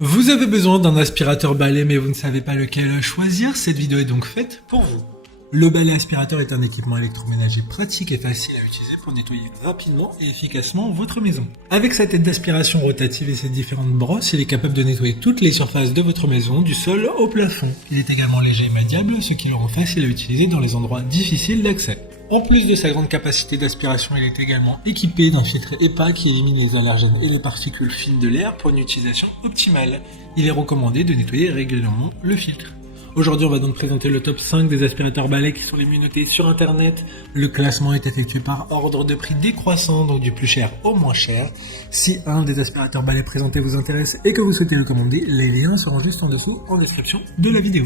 Vous avez besoin d'un aspirateur balai mais vous ne savez pas lequel choisir, cette vidéo est donc faite pour vous. Le balai aspirateur est un équipement électroménager pratique et facile à utiliser pour nettoyer rapidement et efficacement votre maison. Avec sa tête d'aspiration rotative et ses différentes brosses, il est capable de nettoyer toutes les surfaces de votre maison, du sol au plafond. Il est également léger et maniable, ce qui le rend facile à utiliser dans les endroits difficiles d'accès. En plus de sa grande capacité d'aspiration, il est également équipé d'un filtre HEPA qui élimine les allergènes et les particules fines de l'air pour une utilisation optimale. Il est recommandé de nettoyer régulièrement le filtre. Aujourd'hui, on va donc présenter le top 5 des aspirateurs balais qui sont les mieux notés sur internet. Le classement est effectué par ordre de prix décroissant, donc du plus cher au moins cher. Si un des aspirateurs balais présentés vous intéresse et que vous souhaitez le commander, les liens seront juste en dessous en description de la vidéo.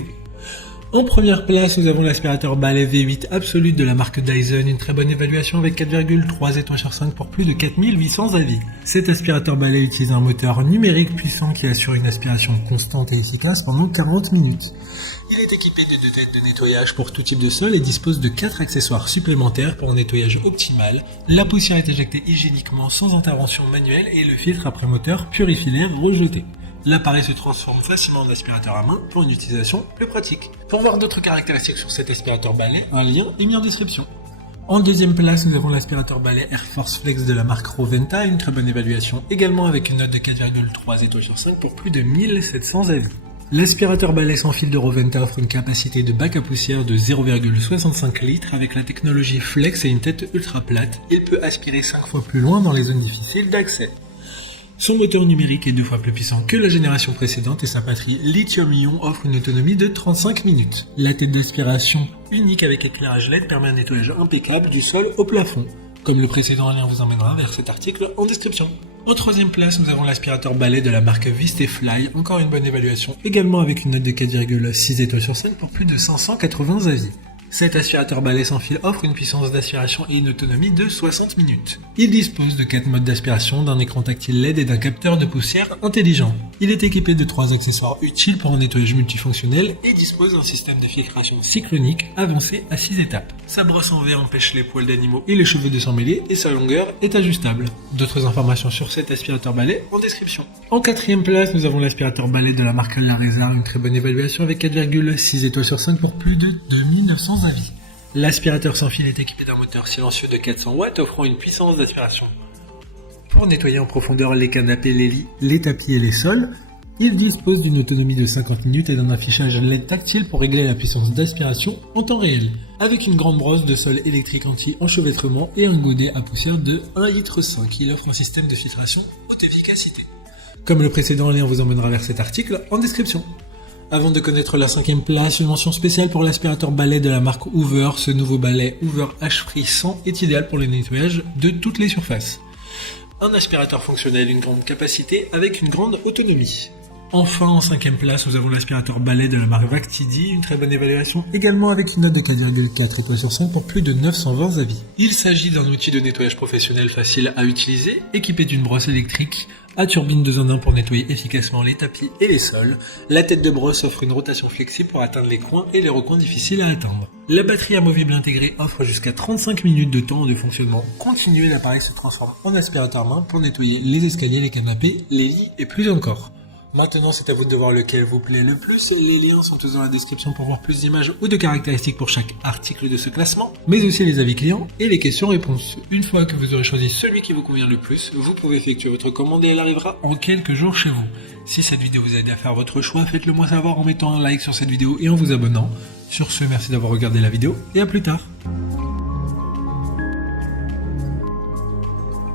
En première place, nous avons l'aspirateur balai V8 Absolute de la marque Dyson, une très bonne évaluation avec 4,3 étoiles sur 5 pour plus de 4800 avis. Cet aspirateur balai utilise un moteur numérique puissant qui assure une aspiration constante et efficace pendant 40 minutes. Il est équipé de 2 têtes de nettoyage pour tout type de sol et dispose de 4 accessoires supplémentaires pour un nettoyage optimal. La poussière est éjectée hygiéniquement sans intervention manuelle et le filtre après moteur purifie l'air rejeté. L'appareil se transforme facilement en aspirateur à main pour une utilisation plus pratique. Pour voir d'autres caractéristiques sur cet aspirateur balai, un lien est mis en description. En deuxième place, nous avons l'aspirateur balai Air Force Flex de la marque Roventa, une très bonne évaluation, également avec une note de 4,3 étoiles sur 5 pour plus de 1700 avis. L'aspirateur balai sans fil de Roventa offre une capacité de bac à poussière de 0,65 litres avec la technologie Flex et une tête ultra plate. Il peut aspirer 5 fois plus loin dans les zones difficiles d'accès. Son moteur numérique est 2 fois plus puissant que la génération précédente et sa batterie lithium-ion offre une autonomie de 35 minutes. La tête d'aspiration unique avec éclairage LED permet un nettoyage impeccable du sol au plafond. Comme le précédent, un lien vous emmènera vers cet article en description. En troisième place, nous avons l'aspirateur balai de la marque Vistefly, encore une bonne évaluation, également avec une note de 4,6 étoiles sur 5 pour plus de 580 avis. Cet aspirateur balai sans fil offre une puissance d'aspiration et une autonomie de 60 minutes. Il dispose de 4 modes d'aspiration, d'un écran tactile LED et d'un capteur de poussière intelligent. Il est équipé de 3 accessoires utiles pour un nettoyage multifonctionnel et dispose d'un système de filtration cyclonique avancé à 6 étapes. Sa brosse en verre empêche les poils d'animaux et les cheveux de s'emmêler et sa longueur est ajustable. D'autres informations sur cet aspirateur balai en description. En quatrième place, nous avons l'aspirateur balai de la marque Lareza, une très bonne évaluation avec 4,6 étoiles sur 5 pour plus de 2900 avis. L'aspirateur sans fil est équipé d'un moteur silencieux de 400 watts offrant une puissance d'aspiration pour nettoyer en profondeur les canapés, les lits, les tapis et les sols. Il dispose d'une autonomie de 50 minutes et d'un affichage LED tactile pour régler la puissance d'aspiration en temps réel. Avec une grande brosse de sol électrique anti-enchevêtrement et un godet à poussière de 1,5 litre, il offre un système de filtration haute efficacité. Comme le précédent, un lien vous emmènera vers cet article en description. Avant de connaître la 5e place, une mention spéciale pour l'aspirateur balai de la marque Hoover. Ce nouveau balai Hoover H-Free 100 est idéal pour le nettoyage de toutes les surfaces. Un aspirateur fonctionnel, une grande capacité avec une grande autonomie. Enfin, en 5e place, nous avons l'aspirateur balai de la marque Vactidi, une très bonne évaluation, également avec une note de 4,4 étoiles sur 5 pour plus de 920 avis. Il s'agit d'un outil de nettoyage professionnel facile à utiliser, équipé d'une brosse électrique à turbine 2 en 1 pour nettoyer efficacement les tapis et les sols. La tête de brosse offre une rotation flexible pour atteindre les coins et les recoins difficiles à atteindre. La batterie amovible intégrée offre jusqu'à 35 minutes de temps de fonctionnement continu et l'appareil se transforme en aspirateur main pour nettoyer les escaliers, les canapés, les lits et plus encore. Maintenant, c'est à vous de voir lequel vous plaît le plus. Les liens sont tous dans la description pour voir plus d'images ou de caractéristiques pour chaque article de ce classement, mais aussi les avis clients et les questions-réponses. Une fois que vous aurez choisi celui qui vous convient le plus, vous pouvez effectuer votre commande et elle arrivera en quelques jours chez vous. Si cette vidéo vous a aidé à faire votre choix, faites-le moi savoir en mettant un like sur cette vidéo et en vous abonnant. Sur ce, merci d'avoir regardé la vidéo et à plus tard.